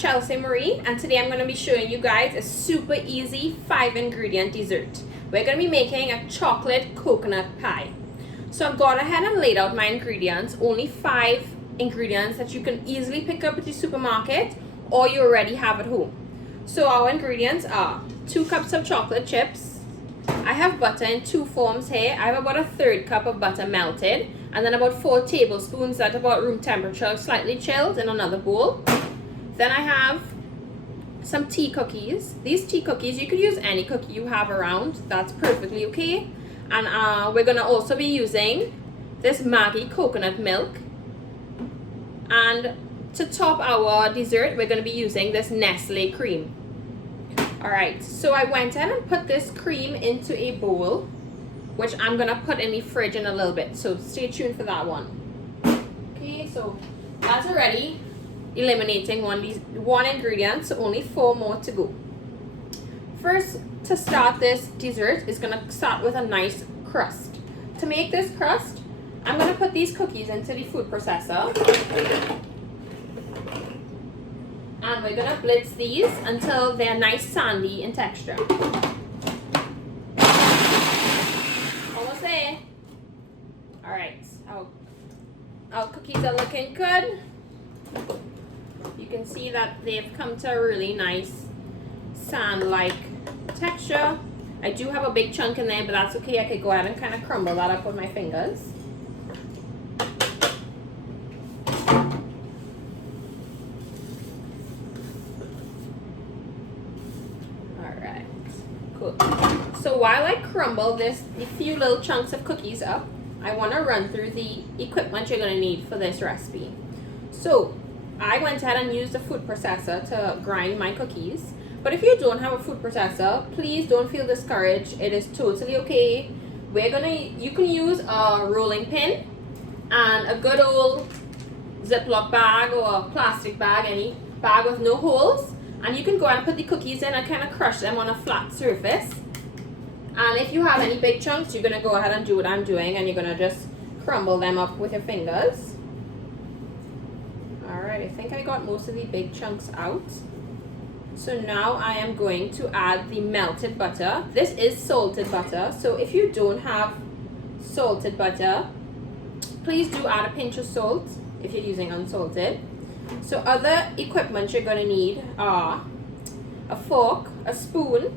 Chelsea Marie, and today I'm going to be showing you guys a super easy 5-ingredient dessert. We're going to be making a chocolate coconut pie. So I've gone ahead and laid out my ingredients, only 5 ingredients that you can easily pick up at your supermarket or you already have at home. So our ingredients are 2 cups of chocolate chips. I have butter in 2 forms here. I have about a 1/3 cup of butter melted, and then about 4 tablespoons at about room temperature, slightly chilled, in another bowl. Then I have some tea cookies. These tea cookies, you could use any cookie you have around. That's perfectly okay. And we're going to also be using this Maggi coconut milk. And to top our dessert, we're going to be using this Nestle cream. Alright, so I went ahead and put this cream into a bowl, which I'm going to put in the fridge in a little bit. So stay tuned for that one. Okay, so that's already eliminating one ingredient, so only 4 more to go. First, to start this dessert is going to start with a nice crust. To make this crust, I'm going to put these cookies into the food processor, and we're going to blitz these until they're nice sandy in texture. Almost there. Alright, our cookies are looking good. You can see that they've come to a really nice sand-like texture. I do have a big chunk in there, but that's okay. I could go ahead and kind of crumble that up with my fingers. Alright, cool. So while I crumble the few little chunks of cookies up, I want to run through the equipment you're going to need for this recipe. So I went ahead and used a food processor to grind my cookies. But if you don't have a food processor, please don't feel discouraged. It is totally okay. You can use a rolling pin and a good old Ziploc bag or a plastic bag, any bag with no holes. And you can go and put the cookies in and kind of crush them on a flat surface. And if you have any big chunks, you're going to go ahead and do what I'm doing, and you're going to just crumble them up with your fingers. Alright, I think I got most of the big chunks out. So now I am going to add the melted butter. This is salted butter, so if you don't have salted butter, please do add a pinch of salt if you're using unsalted. So other equipment you're going to need are a fork, a spoon.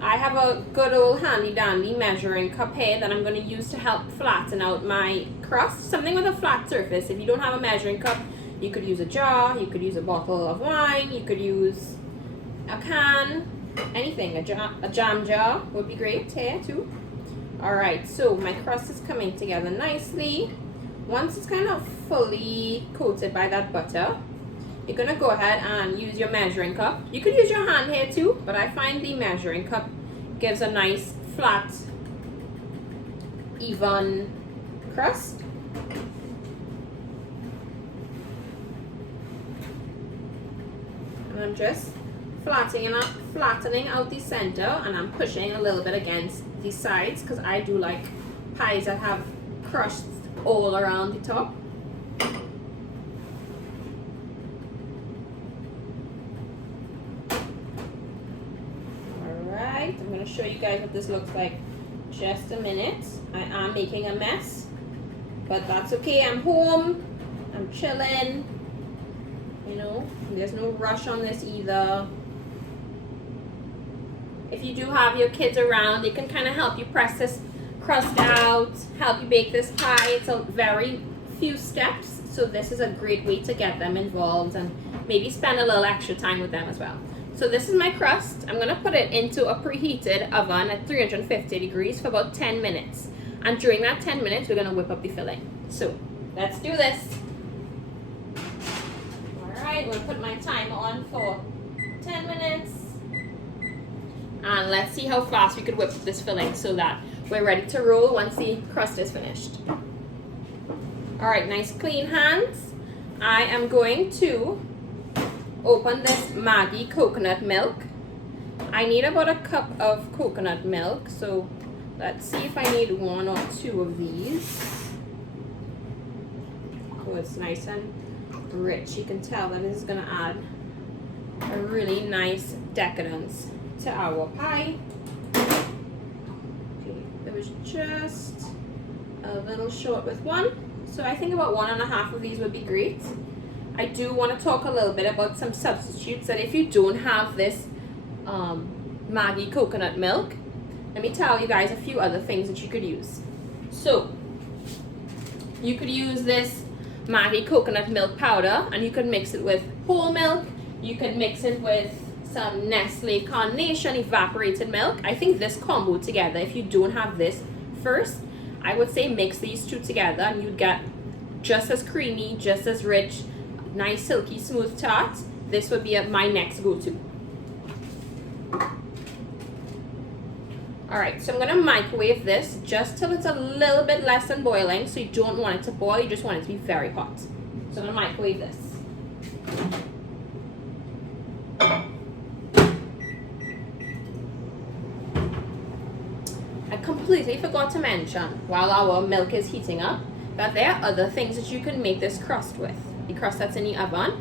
I have a good old handy dandy measuring cup here that I'm going to use to help flatten out my crust. Something with a flat surface. If you don't have a measuring cup, you could use a jar, you could use a bottle of wine, you could use a can, anything, a jam jar would be great here too. Alright, so my crust is coming together nicely. Once it's kind of fully coated by that butter, you're going to go ahead and use your measuring cup. You could use your hand here too, but I find the measuring cup gives a nice flat, even crust. And I'm just flattening out the center, and I'm pushing a little bit against the sides because I do like pies that have crust all around the top. Alright, I'm going to show you guys what this looks like just a minute. I am making a mess, but that's okay. I'm home, I'm chilling. You know, there's no rush on this either. If you do have your kids around, they can kind of help you press this crust out, help you bake this pie. It's a very few steps, so this is a great way to get them involved and maybe spend a little extra time with them as well. So this is my crust. I'm going to put it into a preheated oven at 350 degrees for about 10 minutes. And during that 10 minutes, we're going to whip up the filling. So let's do this. I'm going to put my timer on for 10 minutes. And let's see how fast we could whip this filling so that we're ready to roll once the crust is finished. Alright, nice clean hands. I am going to open this Maggi coconut milk. I need about a cup of coconut milk, so let's see if I need 1 or 2 of these. Oh, it's nice and rich. You can tell that this is going to add a really nice decadence to our pie. Okay, there was just a little short with one, so I think about 1.5 of these would be great. I do want to talk a little bit about some substitutes that if you don't have this Maggi coconut milk, let me tell you guys a few other things that you could use. So you could use this Maggi coconut milk powder, and you could mix it with whole milk. You could mix it with some Nestle Carnation evaporated milk. I think this combo together, if you don't have this first, I would say mix these two together and you'd get just as creamy, just as rich, nice silky smooth tart. This would be my next go-to. Alright, so I'm going to microwave this just till it's a little bit less than boiling. So you don't want it to boil, you just want it to be very hot. So I'm going to microwave this. I completely forgot to mention, while our milk is heating up, that there are other things that you can make this crust with. The crust that's in the oven.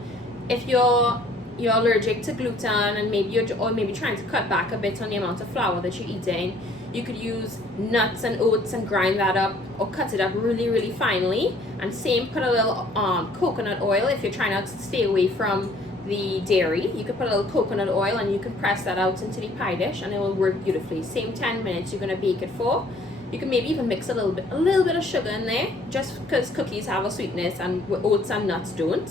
If you're allergic to gluten and maybe trying to cut back a bit on the amount of flour that you're eating, you could use nuts and oats and grind that up or cut it up really, really finely. And same, put a little coconut oil if you're trying to stay away from the dairy. You could put a little coconut oil and you can press that out into the pie dish and it will work beautifully. Same 10 minutes you're going to bake it for. You can maybe even mix a little bit of sugar in there, just because cookies have a sweetness and oats and nuts don't.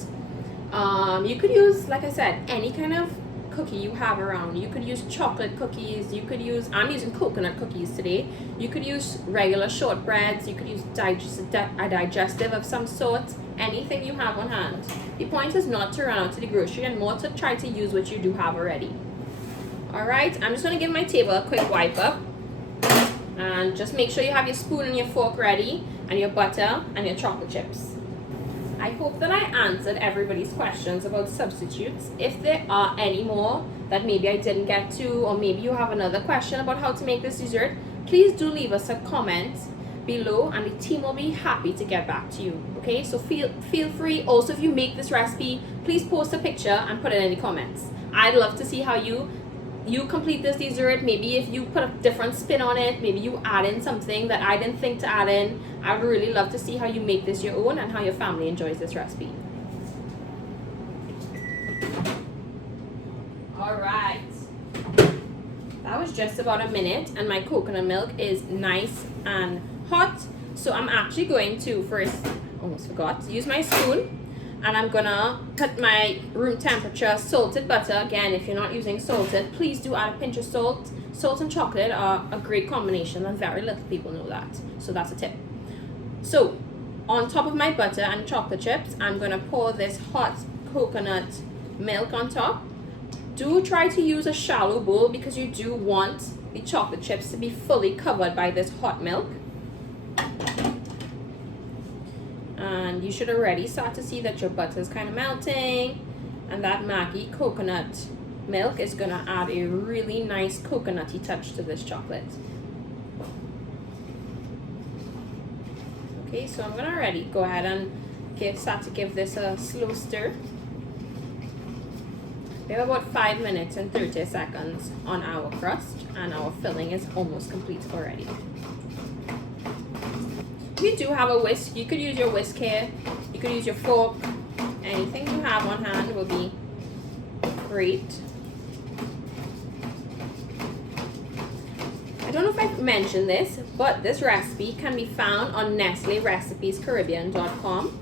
You could use, like I said, any kind of cookie you have around. You could use chocolate cookies. You could use, I'm using coconut cookies today. You could use regular shortbreads. You could use a digestive of some sort. Anything you have on hand. The point is not to run out to the grocery and more to try to use what you do have already. Alright, I'm just going to give my table a quick wipe up. And just make sure you have your spoon and your fork ready, and your butter and your chocolate chips. I hope that I answered everybody's questions about substitutes. If there are any more that maybe I didn't get to, or maybe you have another question about how to make this dessert, please do leave us a comment below and the team will be happy to get back to you. Okay, so feel free. Also, if you make this recipe, please post a picture and put it in the comments. I'd love to see how you complete this dessert. Maybe if you put a different spin on it, maybe you add in something that I didn't think to add in. I would really love to see how you make this your own and how your family enjoys this recipe. Alright, that was just about a minute and my coconut milk is nice and hot. So I'm actually going to first, almost forgot, use my spoon. And I'm gonna put my room temperature salted butter. Again, if you're not using salted, please do add a pinch of salt. Salt and chocolate are a great combination and very little people know that. So that's a tip. So on top of my butter and chocolate chips, I'm gonna pour this hot coconut milk on top. Do try to use a shallow bowl because you do want the chocolate chips to be fully covered by this hot milk. And you should already start to see that your butter is kind of melting, and that Maggi coconut milk is going to add a really nice coconutty touch to this chocolate. Okay, so I'm going to already go ahead and start to give this a slow stir. We have about 5 minutes and 30 seconds on our crust, and our filling is almost complete already. If you do have a whisk, you could use your whisk here, you could use your fork, anything you have on hand will be great. I don't know if I've mentioned this, but this recipe can be found on NestleRecipesCaribbean.com.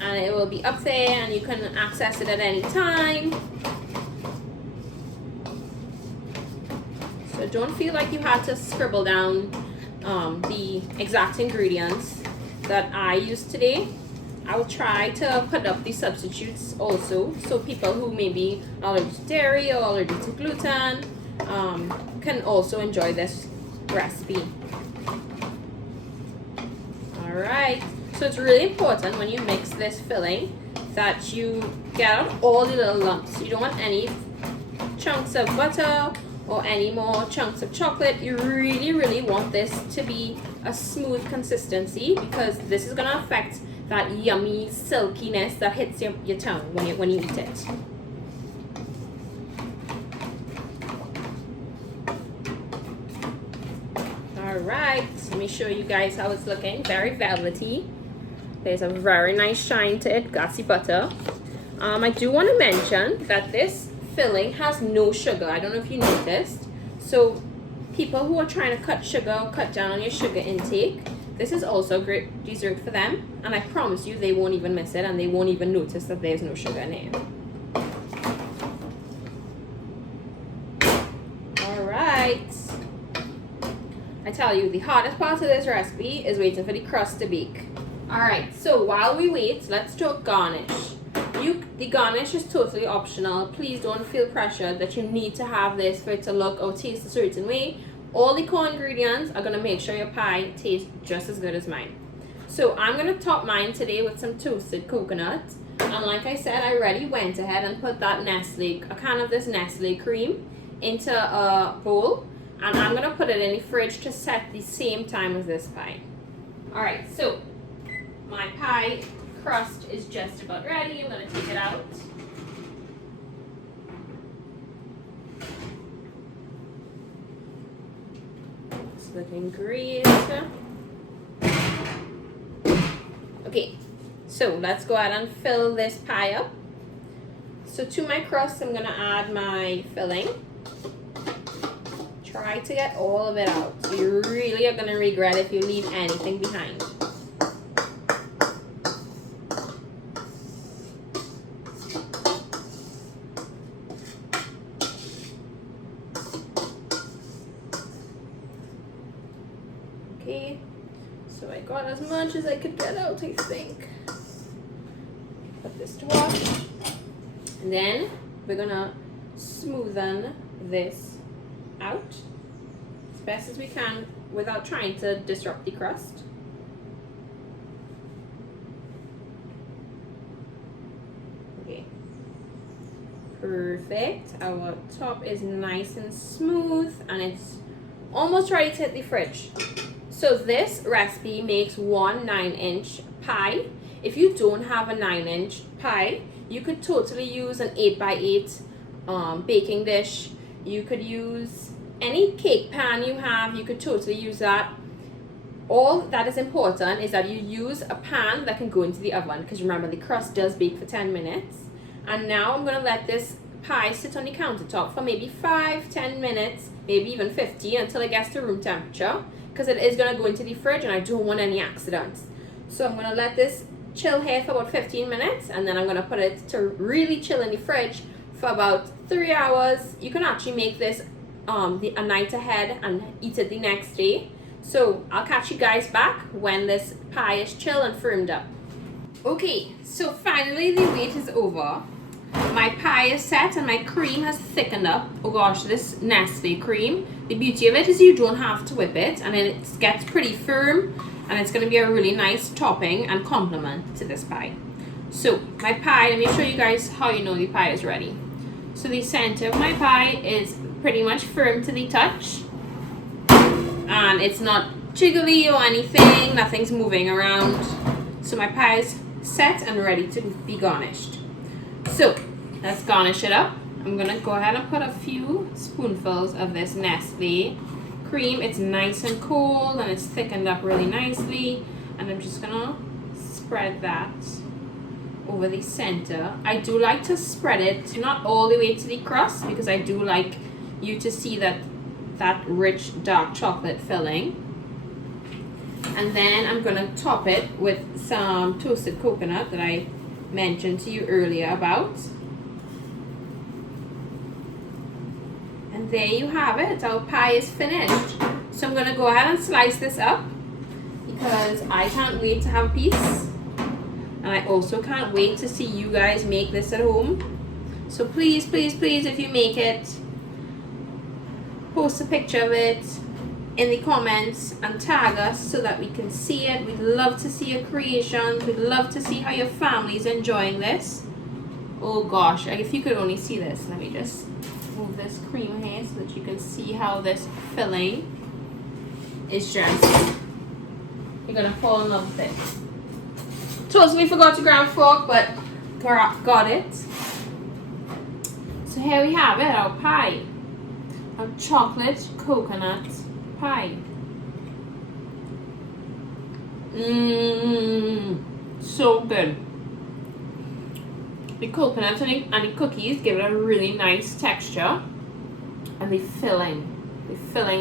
And it will be up there and you can access it at any time. So don't feel like you had to scribble down the exact ingredients that I used today. I will try to put up the substitutes also, so people who may be allergic to dairy or allergic to gluten can also enjoy this recipe. Alright, so it's really important when you mix this filling that you get out all the little lumps. You don't want any chunks of butter or any more chunks of chocolate. You really want this to be a smooth consistency because this is going to affect that yummy silkiness that hits your tongue when you eat it. Alright, let me show you guys how it's looking. Very velvety. There's a very nice shine to it, gassy butter. I do want to mention that this filling has no sugar. I don't know if you noticed. So people who are trying to cut sugar or cut down on your sugar intake, this is also a great dessert for them. And I promise you they won't even miss it and they won't even notice that there's no sugar in it. Alright. I tell you, the hardest part of this recipe is waiting for the crust to bake. Alright, so while we wait, let's talk garnish. The garnish is totally optional. Please don't feel pressured that you need to have this for it to look or taste a certain way. All the core ingredients are going to make sure your pie tastes just as good as mine. So I'm going to top mine today with some toasted coconut. And like I said, I already went ahead and put that a can of this Nestle cream into a bowl. And I'm going to put it in the fridge to set the same time as this pie. Alright, so my pie crust is just about ready. I'm going to take it out. It's looking great. Okay, so let's go ahead and fill this pie up. So to my crust, I'm going to add my filling. Try to get all of it out. So you really are going to regret if you leave anything behind. Okay, so I got as much as I could get out, I think. Put this to wash. And then we're gonna smoothen this out as best as we can without trying to disrupt the crust. Okay, perfect. Our top is nice and smooth and it's almost ready to hit the fridge. So this recipe makes one 9-inch pie. If you don't have a 9-inch pie, you could totally use an 8x8 baking dish. You could use any cake pan you have, you could totally use that. All that is important is that you use a pan that can go into the oven, because remember the crust does bake for 10 minutes. And now I'm going to let this pie sit on the countertop for maybe 5-10 minutes, maybe even 15 until it gets to room temperature, because it is going to go into the fridge and I don't want any accidents. So I'm going to let this chill here for about 15 minutes and then I'm going to put it to really chill in the fridge for about 3 hours. You can actually make this a night ahead and eat it the next day. So I'll catch you guys back when this pie is chill and firmed up. Okay, so finally the wait is over. My pie is set and my cream has thickened up. Oh gosh, this Nestle cream. The beauty of it is you don't have to whip it and it gets pretty firm and it's going to be a really nice topping and complement to this pie. So my pie, let me show you guys how you know the pie is ready. So the center of my pie is pretty much firm to the touch. And it's not jiggly or anything, nothing's moving around. So my pie is set and ready to be garnished. So let's garnish it up. I'm gonna go ahead and put a few spoonfuls of this Nestle cream. It's nice and cold and it's thickened up really nicely. And I'm just gonna spread that over the center. I do like to spread it not all the way to the crust because I do like you to see that rich dark chocolate filling. And then I'm gonna top it with some toasted coconut that I mentioned to you earlier about. And there you have it, our pie is finished. So I'm gonna go ahead and slice this up because I can't wait to have a piece. And I also can't wait to see you guys make this at home. So please, please, please, if you make it, post a picture of it in the comments and tag us so that we can see it. We'd love to see your creations. We'd love to see how your family's enjoying this. Oh gosh, if you could only see this. Let me just move this cream here so that you can see how this filling is just, you're gonna fall in love with it. Totally forgot to grab a fork, but got it. So here we have it, our pie. A chocolate coconut pie. So good. The coconut and the cookies give it a really nice texture. And the filling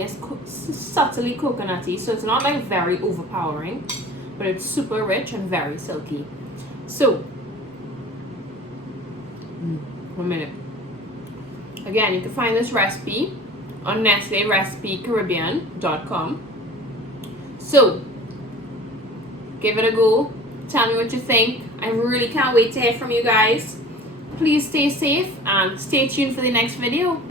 is subtly coconutty, so it's not like very overpowering, but it's super rich and very silky. So, 1 minute. Again, you can find this recipe on NestleRecipeCaribbean.com. So, give it a go. Tell me what you think. I really can't wait to hear from you guys. Please stay safe and stay tuned for the next video.